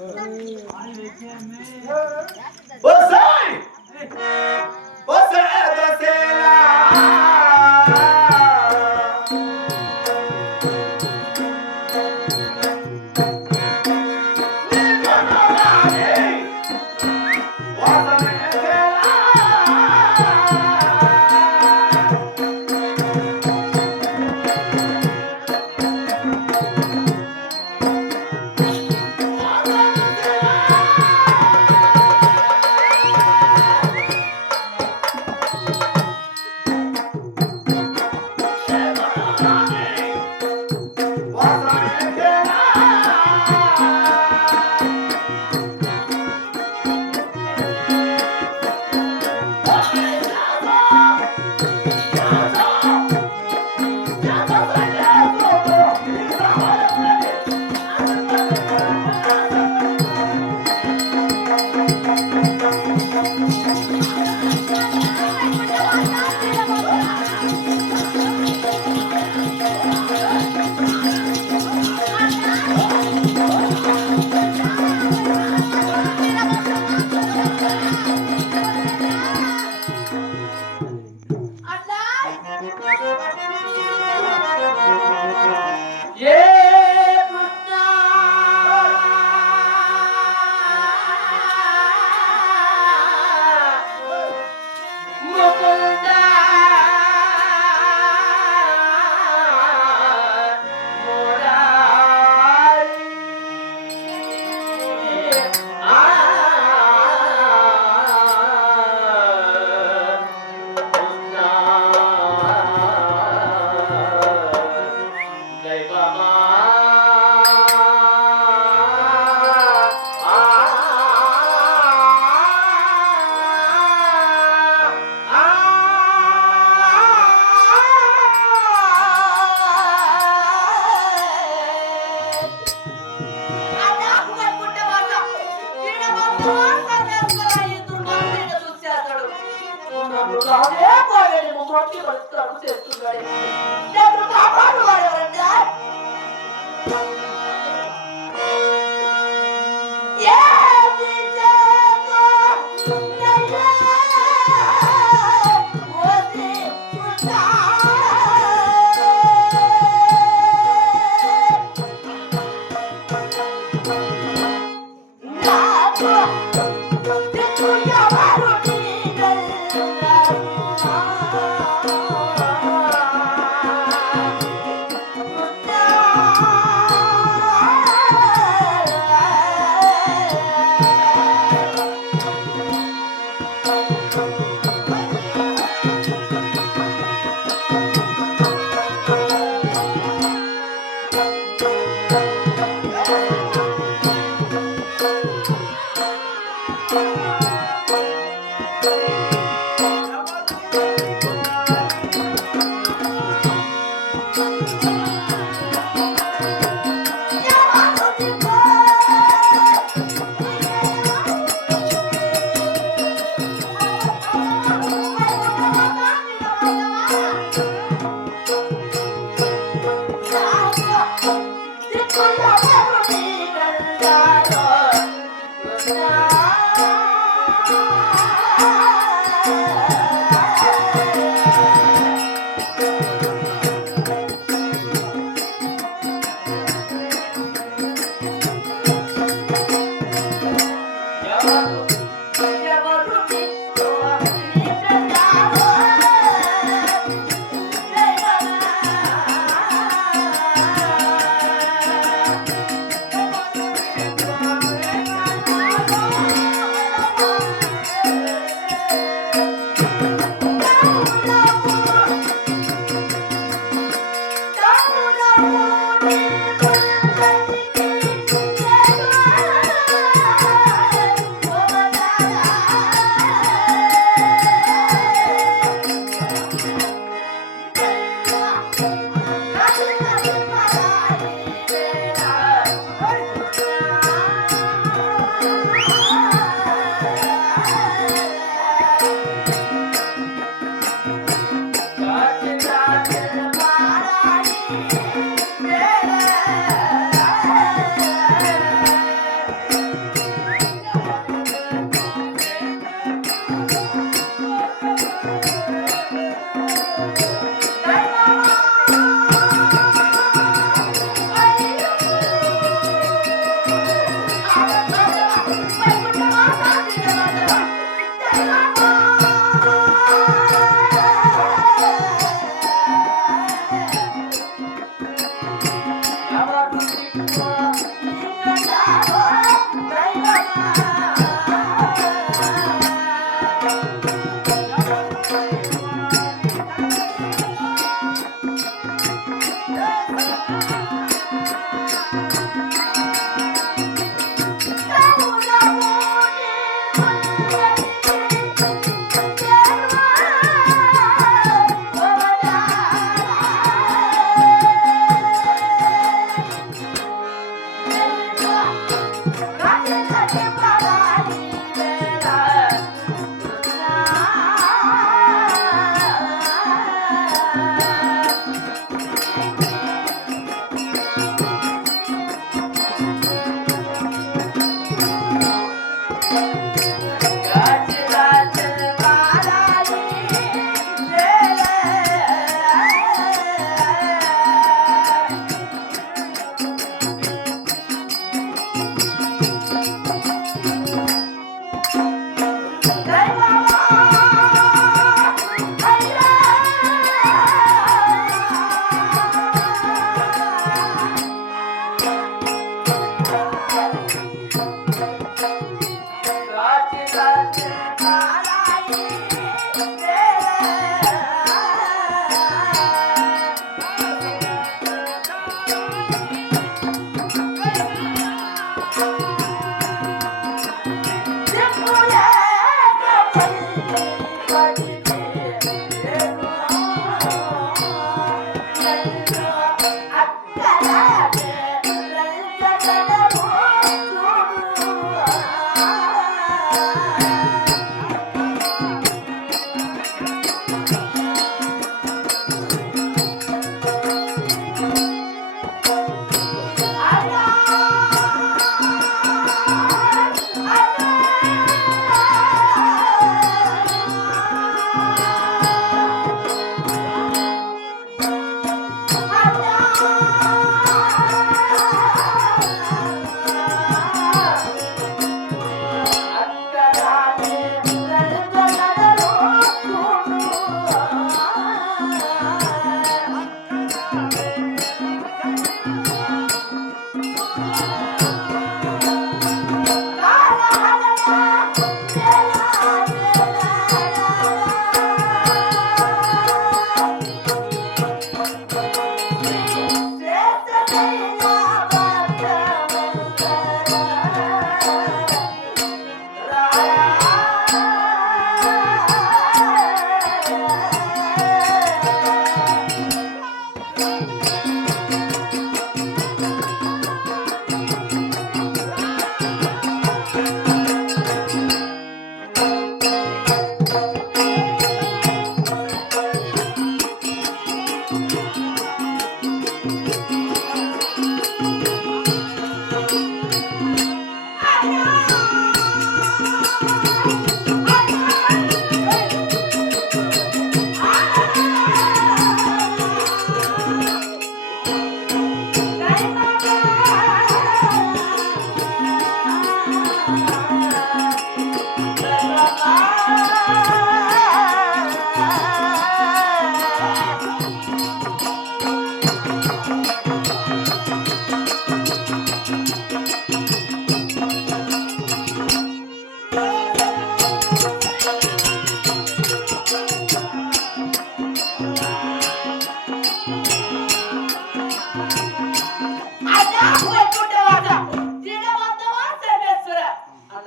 Você! Você é doceira!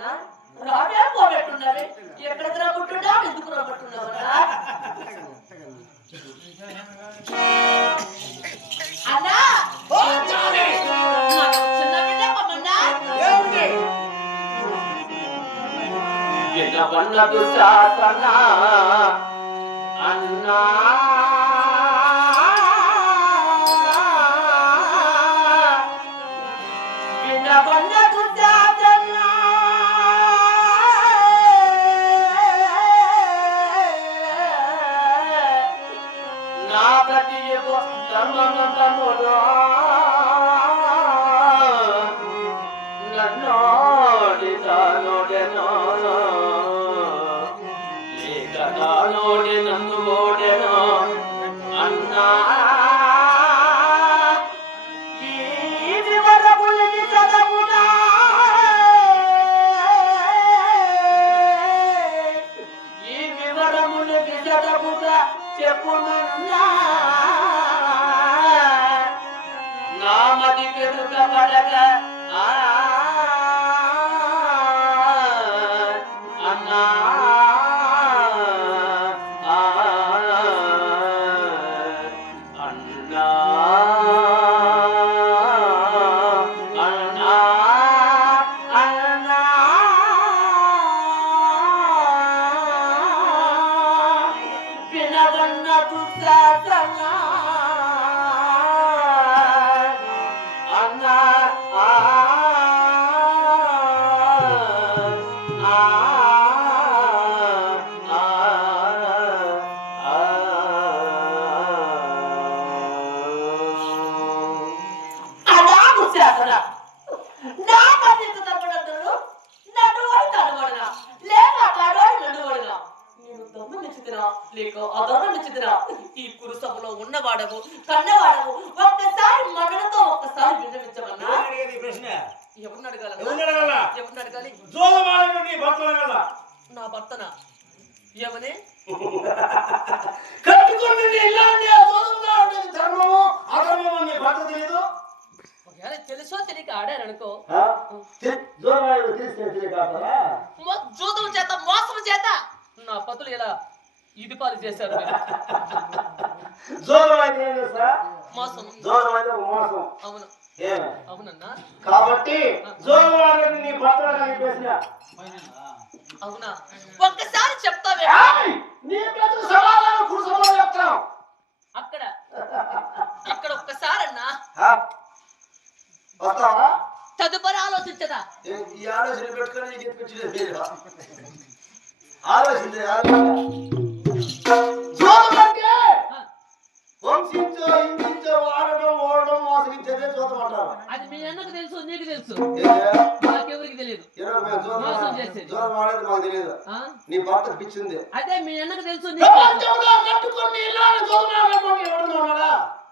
అన్నా రావే పోనట్టున్నావే ఎక్కడికి రాబట్టున్నావు ఎందుకు రాబట్టున్నావన్నా అన్నా చిన్న బిడ్డ పమ్మన్నా వినవన్నదు శాసన అన్నా వినవన్నదు శాసన నా ప్రతి ధర్మములో నన్నోడెనో లేక నానోడి నందు ఓడెనో అన్నా ఈ వివరములని చదవునా ఈ వివరములకి చదవుగా చెప్పునున్నా నామది పెరుగబడగా అన్నా అన్నా అన్నా అన్నా వినవన్నదు శాసన అన్నా ఈ కురుసభలో ఉన్నవాడవు కన్నవాడవు ఒక్కసారి మగడతో ఒక్కసారి విన్నవించమన్నా ఎవరిని అడగాలి నా భర్తన ఏమని కట్టుకుని ధర్మము అధర్మము అని భర్త తెలియదు ఒకవేళ తెలుసో తెలియక ఆడారనుకో జూదం చేత మోసం చేత నా పతులు ఇలా ఇది పాలు చేశారు మోసం అవును అవునన్నా కాబట్టి నీ భర్త అవునా ఒక్కసారి చెప్తావే అక్కడ ఇక్కడ ఒక్కసారి అన్నా వస్తావా తదుపరి ఆలోచించదా ఈ ఆలోచన పెట్టుకొని ఆలోచించే వంశించో హింసించో వాడడం ఓడడం మోసగించేదే చూడమంటారు అది మీ అన్నకు తెలుసు నీకు తెలుసు నాకెవరికి తెలియదు మోసం చేసేది వాడేది మాకు తెలియదు నీ భర్త పిచ్చింది అదే మీ అన్నకు తెలుసు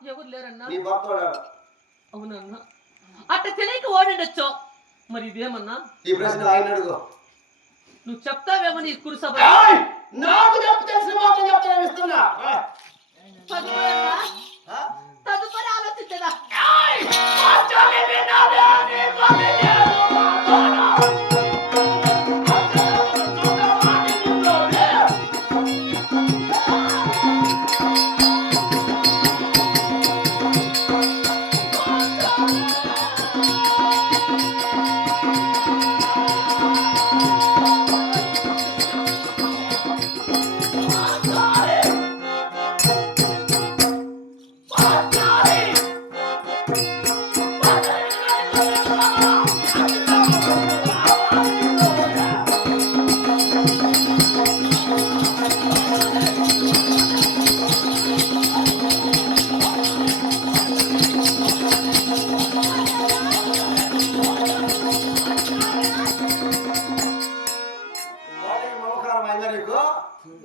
ఎవరు లేరన్నా నీ భర్త అవునన్నా అట్ట తెలియక ఓడిండొచ్చో మరి ఇదేమన్నా ఈ ప్రశ్న ఆయన అడుగు నువ్వు చెప్తావేమో నీ కురుసభ నాకు చెప్పు తెలిసిన మాత్రం చెప్తాను ఇస్తున్నా తదుపరి ఆలోచించదా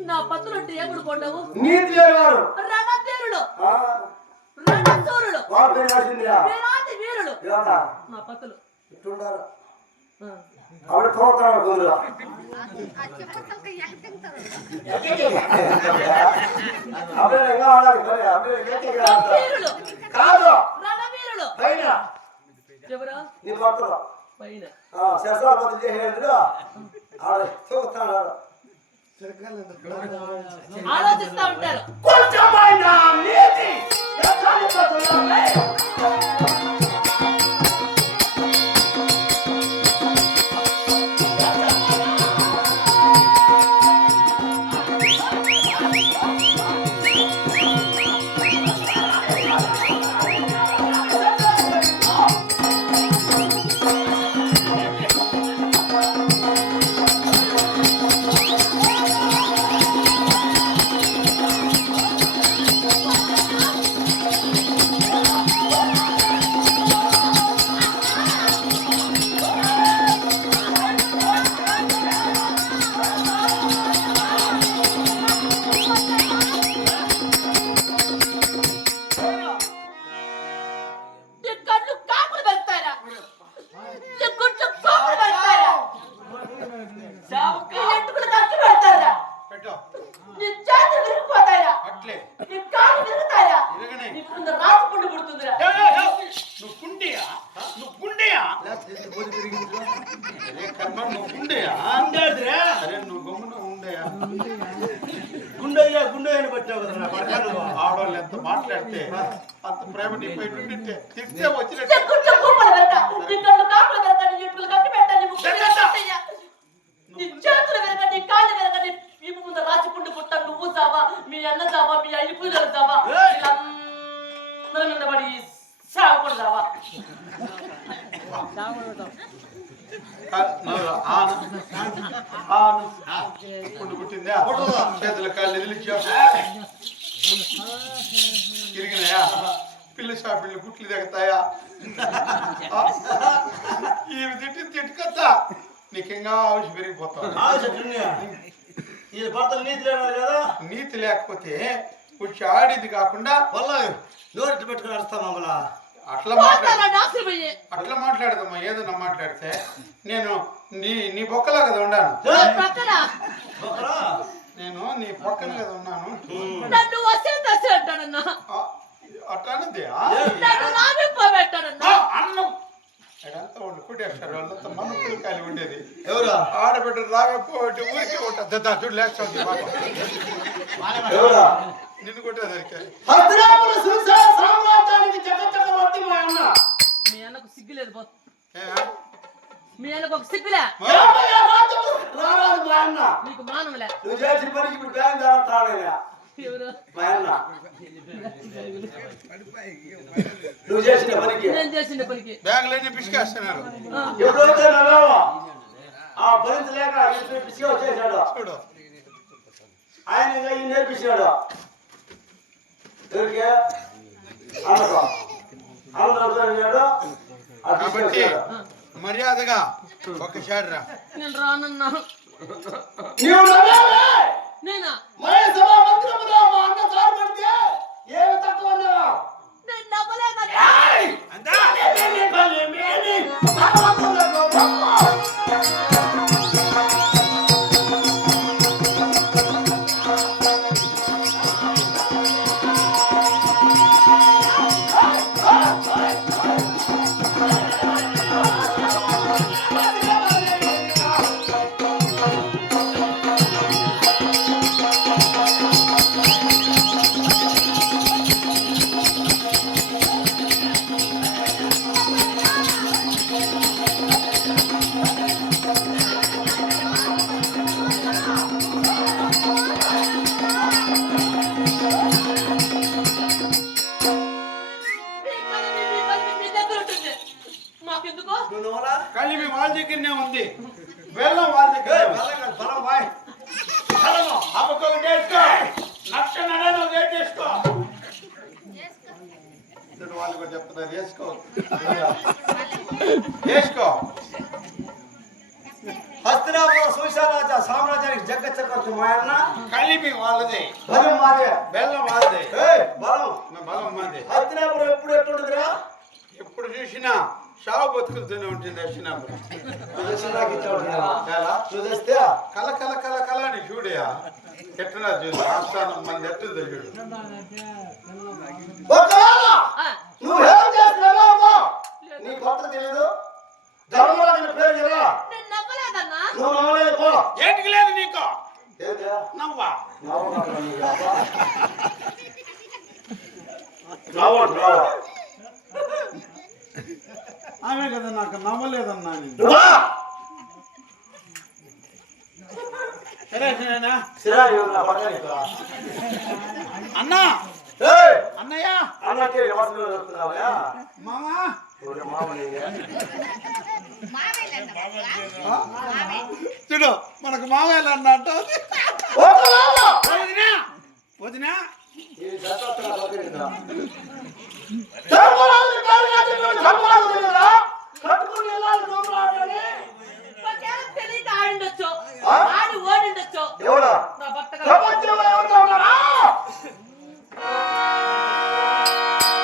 నా పత్రులంటే ఏముడు కొండవు రణధీరుడు రణశూరుడు వీరాది వీరుడు నా పత్రులు ఆవిడ తోతాడు కుదురు గంభీరులు కాదు రణవీరులు పైన ఎవరా నీ భర్తలు పైన శరసాపతి చేసేది ఆడ చూస్తాడు ఆలోచిస్తా ఉంటారు. కొంచెమైనా నీతి గుండె పట్టావు కదా పడకాను ఆడవాళ్ళు ఎంత మాట్లాడితే అంత ప్రేమ నీపై తిరిగితే వచ్చినట్టు రాచిపుండు పుట్ట నువ్వు చావా మీ అన్న చావా మీ అయ్యి పూజలు చావా వీళ్ళందరి మీద పడి సాగుపడు చావా పుట్టిందా చేతుల కాళ్ళు తిరిగినాయా పిల్ల షాపిళ్ళు గుట్లు దిగుతాయా ఈ తిట్టుకొస్తా నీకింగా ఆవిష పెరిగిపోతావు నీతి లేకపోతే వచ్చి ఆడిది కాకుండా నోరెట్టు పెట్టుకుని అడుస్తా మమ్మల్ని అట్లా మాట్లాడదమ్మా ఏదన్నా మాట్లాడితే నేను నీ బొక్కలా కదా ఉన్నాను నేను నీ పక్కన కదా ఉన్నాను అట్లానది అన్నం ఎడంతా వాళ్ళు కుట్టేస్తారు వాళ్ళంతా మన పిల్లకాయలు ఉండేది ఎవరు ఆడబిడ్డ రాకపోతే ఊరికే ఉంటుంది చూడు లేస్తుంది నిన్ను కొట్టేసరికి మీ అన్నకు సిగ్గులేదు బా మీ అన్నకు ఒక సిగ్గులే నీకు మానవులే నువ్వు చేసిన పనికి ఇప్పుడు బ్యాంక్ తాడలే ఎవరు నువ్వు చేసిన పనికి నేను చేసిన పనికి బ్యాంకులన్నీ పిసికేస్తున్నారు ఎప్పుడైతే ఆ భరించలేక పిసిగా వచ్చేసాడు చూడు ఆయన ఈ నేర్పించాడు ఎవరికి అన్నకు కాబట్టి మర్యాదగా ఒకసారి రా నేను రానన్నా నేనా ఏమి తక్కువ నేను నవ్వలేదా కలిమి వాళ్ళ దగ్గరనే ఉంది బెల్లం వాళ్ళ దగ్గర బలం బాయ్ వాళ్ళు కూడా చెప్తున్నారు వేసుకో హస్తినాపుర సుశారాజ సామ్రాజ్యానికి జగ్గ చక్రవర్తి మా అన్న కలిమి వాళ్ళది బలం మాదే బెల్లం వాళ్ళది బలం మాదే హస్తినాపురం ఎప్పుడు ఎట్టుంటుందిరా ఎప్పుడు చూసినా షావు బతుకులతోనే ఉంటుంది హస్తినాపురం కల కల కల కల అని చూడయా ఎట్టున్నా చూడు ఆస్థానం మంది ఎట్టుందో చూడు నువ్వేం చేస్తున్నావా నీ కొత్త తెలియదు ధర్మరాజు పేరు కదా నేను నవ్వలేదన్నా. నువ్వు నవ్వలేదు పో. ఏంటికి లేదు నీకు ఏంటా? నవ్వా నవ్వకుండా నీ అబ్బా. నవ్వడు, నవ్వు. ఆమె కదా నాకు నవ్వలేదన్నా నేను. నువ్వా? సరే సరేనా సిరాయి ఉన్న పక్కనే రా. అన్నా ఏయ్! అన్నయ్య అన్నకే ఎవరిని వస్తున్నావా? మామా ఎవరి మామయ్య? చూడు మనకు మామయ్యలు అన్నట్టు వదలా! వదినా వదినా ఈ దత్తత్ర పక్కనే రా. ధర్మరాజు పేరు కాదు, ధర్మరాజు